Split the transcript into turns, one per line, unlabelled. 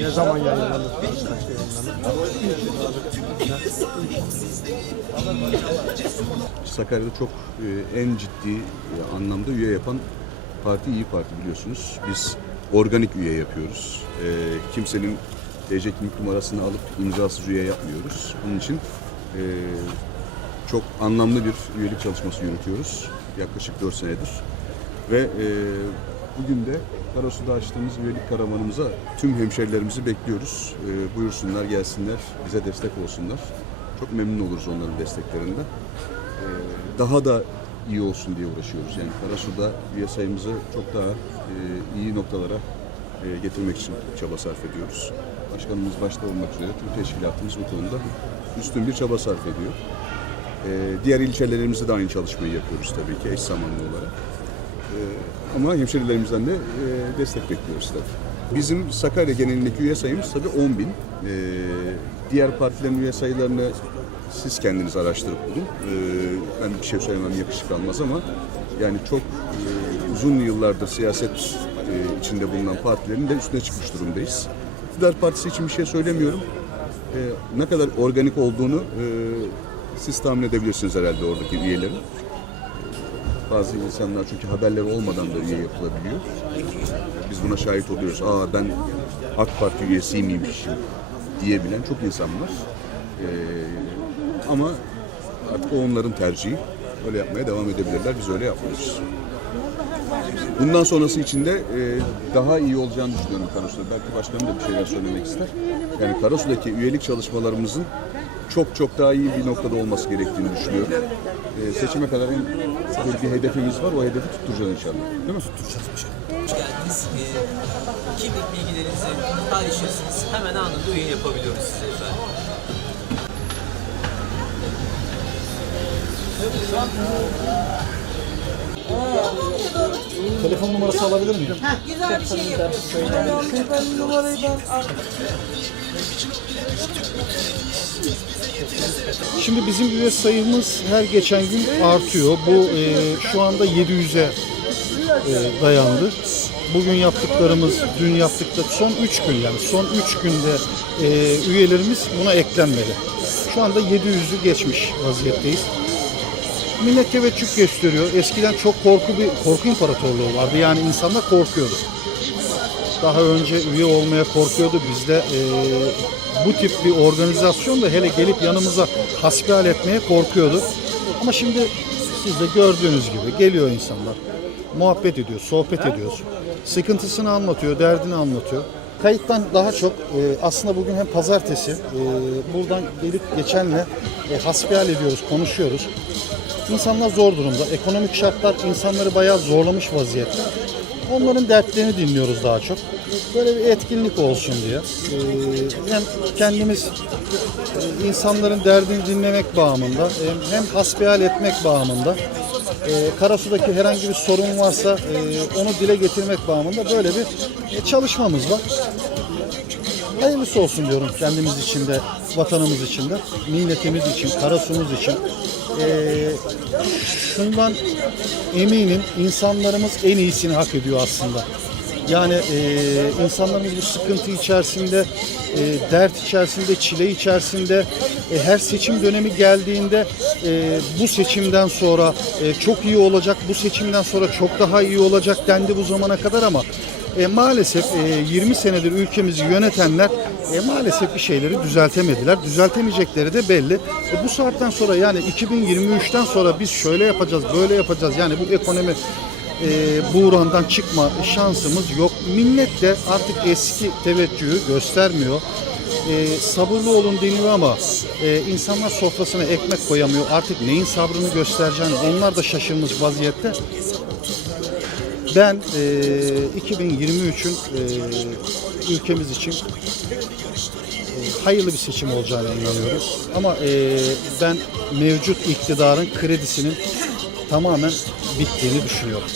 Ne zaman yayınlandı?
Sakarya'da çok e, en ciddi e, anlamda üye yapan parti İyi Parti biliyorsunuz. Biz organik üye yapıyoruz. E, kimsenin TC kimlik numarasını alıp imzasız üye yapmıyoruz. Bunun için çok anlamlı bir üyelik çalışması yürütüyoruz. Yaklaşık 4 senedir. Ve e, bugün de Karasu'da açtığımız üyelik karavanımıza tüm hemşerilerimizi bekliyoruz. E, buyursunlar, gelsinler, bize destek olsunlar. Çok memnun oluruz onların desteklerinden Ee, daha da iyi olsun diye uğraşıyoruz. Yani Karasu'da üye sayımızı çok daha e, iyi noktalara e, getirmek için çaba sarf ediyoruz. Başkanımız başta olmak üzere tüm teşkilatımız bu konuda üstün bir çaba sarf ediyor. E, diğer ilçelerimizde de aynı çalışmayı yapıyoruz tabii ki eş zamanlı olarak. E, ama hemşerilerimizden de e, destek bekliyoruz tabii. Bizim Sakarya genelindeki üye sayımız tabii 10 bin. E, diğer partilerin üye sayılarını siz kendiniz araştırıp bulun. E, ben bir şey söylemem yakışık almaz ama yani çok e, uzun yıllardır siyaset e, içinde bulunan partilerin de üstüne çıkmış durumdayız. İktidar Partisi için bir şey söylemiyorum. Ne kadar organik olduğunu siz tahmin edebilirsiniz herhalde oradaki üyelerin. Bazı insanlar çünkü haberleri olmadan da üye yapılabiliyor. Biz buna şahit oluyoruz. Aa ben AK Parti üyesi miymişim diyebilen çok insan var. Ee, ama artık o onların tercihi. Öyle yapmaya devam edebilirler. Biz öyle yapmıyoruz. Bundan sonrası için de e, daha iyi olacağını düşünüyorum Karasu'da. Belki başkanım da bir şeyler söylemek ister. Yani Karasu'daki üyelik çalışmalarımızın çok çok daha iyi bir noktada olması gerektiğini düşünüyorum. E, seçime kadar en, bir, bir hedefimiz var. O hedefi tutturacağız inşallah. Değil mi?
Hoş geldiniz. Ee, kimlik bilgilerinizi paylaşırsınız. Hemen anında üye yapabiliyoruz size efendim.
Telefon numarası alabilir miyim?
Güzel bir şey yapıyorsun. Ben numarayı ben
Şimdi bizim üye sayımız her geçen gün artıyor. Bu e, şu anda 700'e e, dayandı. Bugün yaptıklarımız, dün yaptıkları son 3 gün yani son 3 günde e, üyelerimiz buna eklenmedi. Şu anda 700'ü geçmiş vaziyetteyiz. Millet teveccüh gösteriyor. Eskiden çok korku bir korku imparatorluğu vardı. Yani insanlar korkuyordu. Daha önce üye olmaya korkuyordu. Biz de e, bu tip bir organizasyon da hele gelip yanımıza hasbihal etmeye korkuyordu. Ama şimdi siz de gördüğünüz gibi geliyor insanlar. Muhabbet ediyor, sohbet ediyoruz. Sıkıntısını anlatıyor, derdini anlatıyor. Kayıttan daha çok e, aslında bugün hem pazartesi e, buradan gelip geçenle e, hasbihal ediyoruz, konuşuyoruz. İnsanlar zor durumda. Ekonomik şartlar insanları bayağı zorlamış vaziyette. Onların dertlerini dinliyoruz daha çok. Böyle bir etkinlik olsun diye. Ee, hem kendimiz e, insanların derdini dinlemek bağımında hem, hasbihal etmek bağımında e, Karasu'daki herhangi bir sorun varsa e, onu dile getirmek bağımında böyle bir e, çalışmamız var. Hayırlısı olsun diyorum kendimiz için de, vatanımız için de, milletimiz için, Karasu'muz için. Ee, şundan eminim insanlarımız en iyisini hak ediyor aslında. Yani e, insanlarımız bu sıkıntı içerisinde, e, dert içerisinde, çile içerisinde, e, her seçim dönemi geldiğinde e, bu seçimden sonra e, çok iyi olacak, bu seçimden sonra çok daha iyi olacak dendi bu zamana kadar ama e, maalesef e, 20 senedir ülkemizi yönetenler e, maalesef bir şeyleri düzeltemediler. Düzeltemeyecekleri de belli. E, bu saatten sonra yani 2023'ten sonra biz şöyle yapacağız, böyle yapacağız. Yani bu ekonomi e, buğrandan çıkma şansımız yok. Millet de artık eski teveccühü göstermiyor. E, sabırlı olun deniyor ama e, insanlar sofrasına ekmek koyamıyor. Artık neyin sabrını göstereceğini onlar da şaşırmış vaziyette. Ben e, 2023'ün e, ülkemiz için e, hayırlı bir seçim olacağına inanıyorum. Ama e, ben mevcut iktidarın kredisinin tamamen bittiğini düşünüyorum.